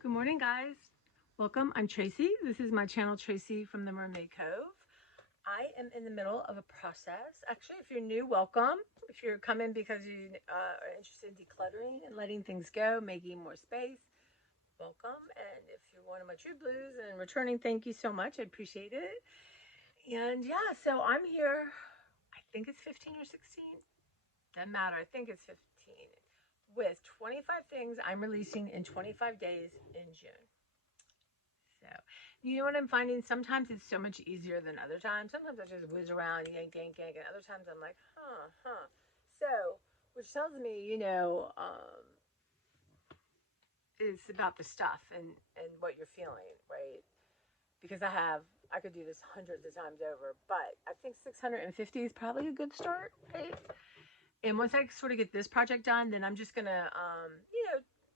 Good morning, guys. Welcome. I'm Tracy. This is my channel, Tracy from the Mermaid Cove. I am in the middle of a process. Actually, if you're new, welcome. If you're coming because you are interested in decluttering and letting things go, making more space, welcome. And if you're one of my true blues and returning, thank you so much. I appreciate it. And yeah, so I'm here. I think it's 15 or 16. Doesn't matter. I think it's 15 with 25 things I'm releasing in 25 days in June. So, you know what I'm finding? Sometimes it's so much easier than other times. Sometimes I just whiz around, yank, yank, yank, and other times I'm like, huh. So, which tells me, it's about the stuff and what you're feeling, right? Because I could do this hundreds of times over, but I think 650 is probably a good start, right? And once I sort of get this project done, then I'm just gonna,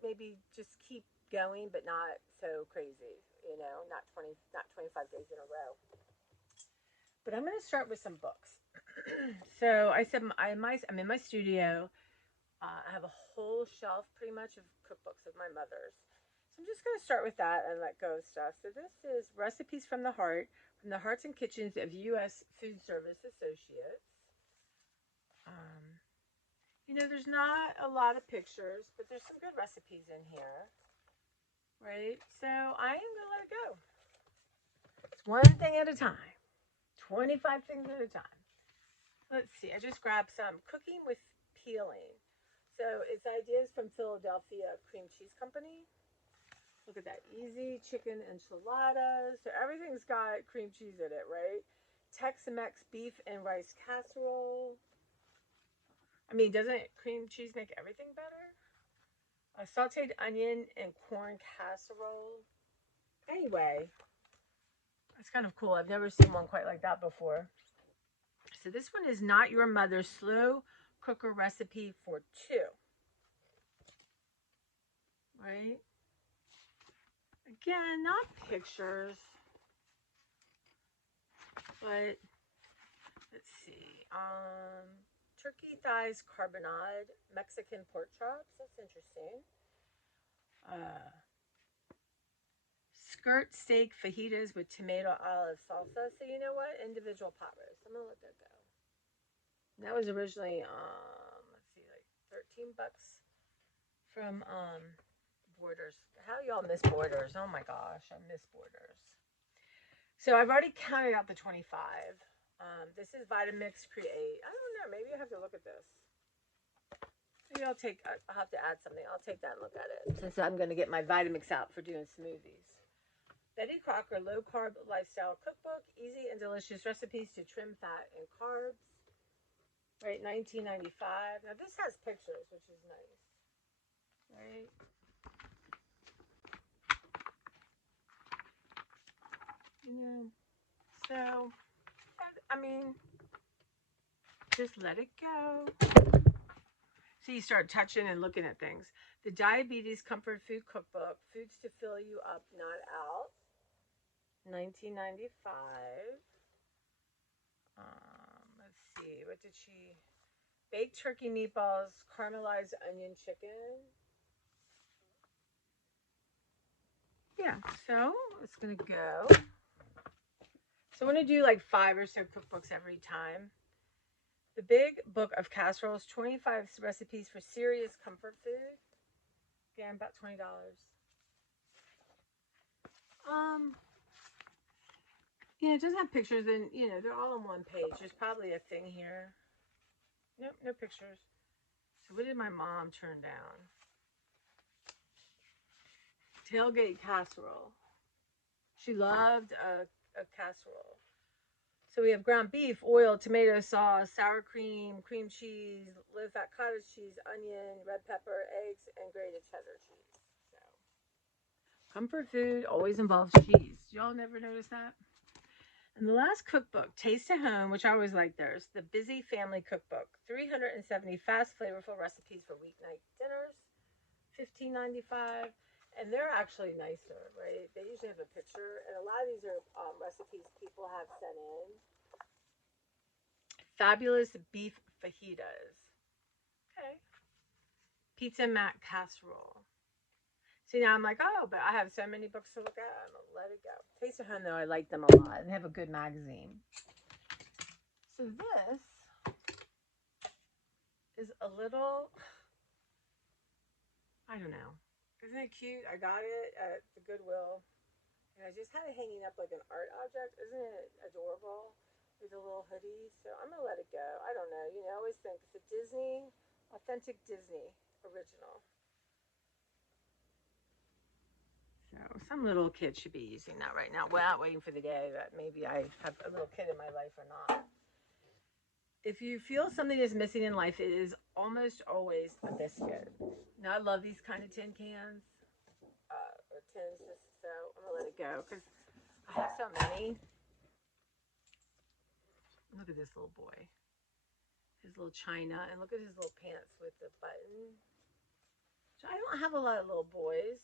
maybe just keep going, but not so crazy, not 25 days in a row. But I'm gonna start with some books. So I said I'm in my studio. I have a whole shelf pretty much of cookbooks of my mother's. So I'm just gonna start with that and let go of stuff. So this is Recipes from the Heart, from the Hearts and Kitchens of U.S. Food Service Associates. Um, there's not a lot of pictures, but there's some good recipes in here, right? So I am going to let it go. It's one thing at a time, 25 things at a time. Let's see, I just grabbed some Cooking with Peeling. So it's ideas from Philadelphia Cream Cheese Company. Look at that, easy chicken enchiladas. So everything's got cream cheese in it, right? Tex-Mex beef and rice casserole. I mean, doesn't cream cheese make everything better? A sauteed onion and corn casserole. Anyway, that's kind of cool. I've never seen one quite like that before. So this one is Not Your Mother's Slow Cooker Recipe for Two. Right? Again, not pictures, but let's see. Turkey thighs carbonade, Mexican pork chops. That's interesting. Skirt steak fajitas with tomato olive salsa. So you know what? Individual pot roast. I'm gonna let that go. That was originally let's see, like $13 from Borders. How y'all miss Borders? Oh my gosh, I miss Borders. So I've already counted out the 25. This is Vitamix Create. I don't know. Maybe I have to look at this. Maybe I'll have to add something. I'll take that and look at it since I'm going to get my Vitamix out for doing smoothies. Betty Crocker Low Carb Lifestyle Cookbook. Easy and delicious recipes to trim fat and carbs. Right, 1995. Now this has pictures, which is nice. Right. So, I mean, just let it go. So you start touching and looking at things. The Diabetes Comfort Food Cookbook, Foods to Fill You Up, Not Out, 1995. Let's see, what did she? Baked turkey meatballs, caramelized onion chicken. Yeah, so it's gonna go. So I'm gonna do like 5 or so cookbooks every time. The Big Book of Casseroles, 25 recipes for serious comfort food. Again, about $20. Yeah, it does have pictures, and they're all on one page. There's probably a thing here. Nope, no pictures. So what did my mom turn down? Tailgate casserole. She loved a casserole. So we have ground beef, oil, tomato sauce, sour cream, cream cheese, low-fat cottage cheese, onion, red pepper, eggs, and grated cheddar cheese. So comfort food always involves cheese. Y'all never notice that? And the last cookbook, Taste at Home, which I always like theirs, the Busy Family Cookbook, 370 fast, flavorful recipes for weeknight dinners, $15.95. And they're actually nicer, right? They usually have a picture, and a lot of these are recipes people have sent in. Fabulous beef fajitas. Okay. Pizza mat casserole. See, now I'm like, oh, but I have so many books to look at. I'm gonna let it go. Taste of Home, though, I like them a lot. They have a good magazine. So this is a little, I don't know. Isn't it cute? I got it at the Goodwill, and I just had it hanging up like an art object. Isn't it adorable? With a little hoodie. So I'm gonna let it go. I don't know. You know, I always think it's a Disney, authentic Disney original. So some little kid should be using that right now. Well, waiting for the day that maybe I have a little kid in my life or not. If you feel something is missing in life, it is almost always a biscuit. Now I love these kind of tin cans or tins. Just so I'm gonna let it go because I have so many. Look at this little boy, his little china, and look at his little pants with the button. So I don't have a lot of little boys.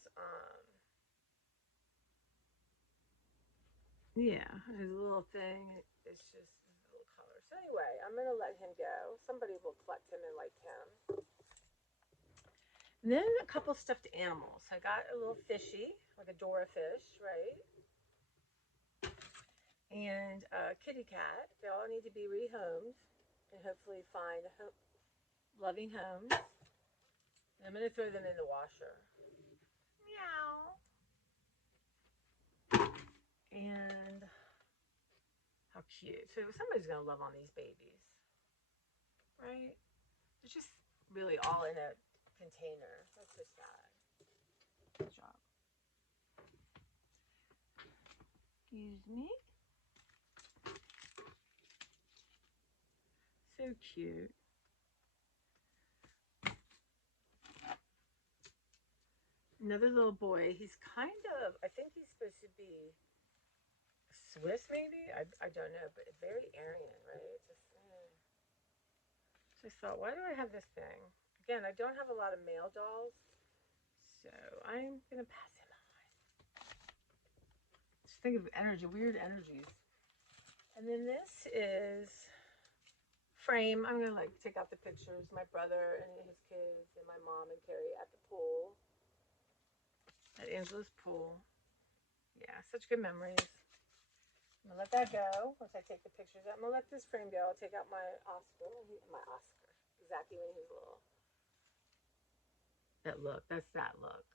Yeah, his little thing. It's just his little color. So anyway, I'm gonna let him go. Somebody will collect him and like him. And then a couple stuffed animals. I got a little fishy, like a Dora fish, right? And a kitty cat. They all need to be rehomed and hopefully find loving homes. And I'm gonna throw them in the washer. Meow. And how cute. So somebody's gonna love on these babies, right? It's just really all in a container. That's so sad. Good job. Excuse me. So cute. Another little boy. He's kind of, I think he's supposed to be Swiss, maybe? I don't know, but very Aryan, right? Just thought, why do I have this thing? Again, I don't have a lot of male dolls, so I'm going to pass him on. Just think of energy, weird energies. And then this is frame. I'm going to like take out the pictures. My brother and his kids and my mom and Carrie at the pool. At Angela's pool. Yeah, such good memories. I'm gonna let that go once I take the pictures out. I'm gonna let this frame go. I'll take out my Oscar. Exactly when he's little. That look. That's that look.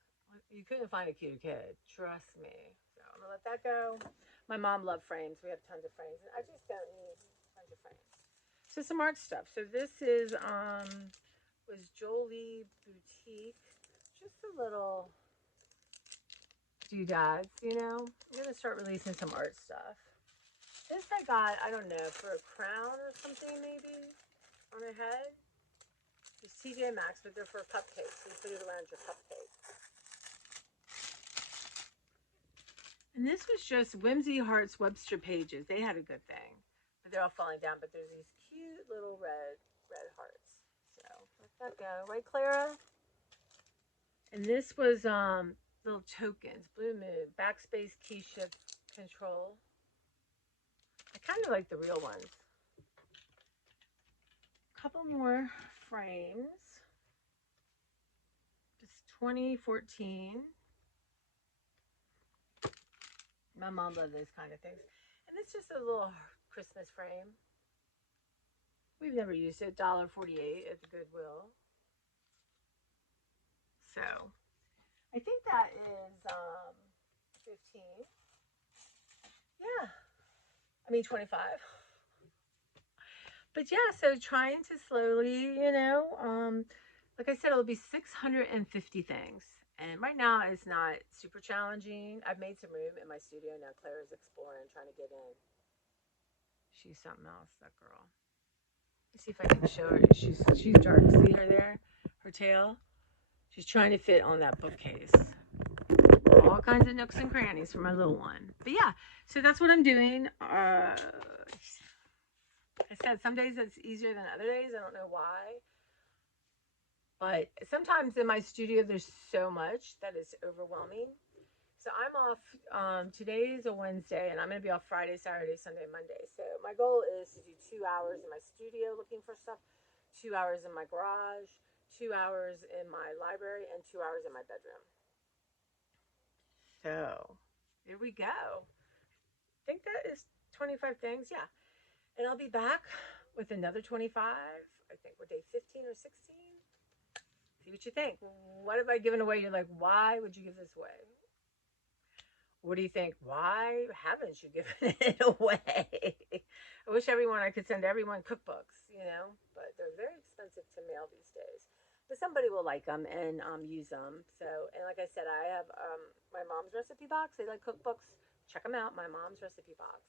You couldn't find a cuter kid. Trust me. So I'm gonna let that go. My mom loved frames. We have tons of frames, and I just don't need tons of frames. So some art stuff. So this is was Jolie Boutique. Just a little doodads, you know. I'm gonna start releasing some art stuff. This I got, I don't know, for a crown or something maybe on her head. It's TJ Maxx, but they're for cupcakes. You put it around your cupcake. And this was just Whimsy Hearts Webster pages. They had a good thing, but they're all falling down. But there's these cute little red hearts. So let that go, right, Clara? And this was little tokens, Blue Moon, Backspace, Key Shift, Control. I kind of like the real ones. A couple more frames. It's 2014. My mom loved those kind of things. And it's just a little Christmas frame. We've never used it. $1.48 at the Goodwill. So I think that is 15. Yeah. I mean 25. But yeah, so trying to slowly, you know, like I said, it'll be 650 things. And right now it's not super challenging. I've made some room in my studio. Now Claire's exploring, trying to get in. She's something else, that girl. Let's see if I can show her. She's dark. See her there? Her tail? She's trying to fit on that bookcase. All kinds of nooks and crannies for my little one. But yeah, so that's what I'm doing. I said some days it's easier than other days. I don't know why. But sometimes in my studio, there's so much that is overwhelming. So I'm off. Today is a Wednesday, and I'm going to be off Friday, Saturday, Sunday, Monday. So my goal is to do 2 hours in my studio looking for stuff, 2 hours in my garage, 2 hours in my library, and 2 hours in my bedroom. So here we go. I think that is 25 things. Yeah. And I'll be back with another 25. I think we're day 15 or 16. See what you think. What have I given away? You're like, why would you give this away? What do you think? Why haven't you given it away? I wish I could send everyone cookbooks, but they're very expensive to mail these days. But somebody will like them and use them. So, and like I said, I have my mom's recipe box. They like cookbooks. Check them out. My mom's recipe box.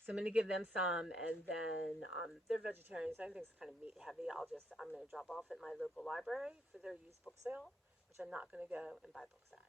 So I'm gonna give them some, and then they're vegetarians. So I think it's kind of meat heavy. I'm gonna drop off at my local library for their used book sale, which I'm not gonna go and buy books at.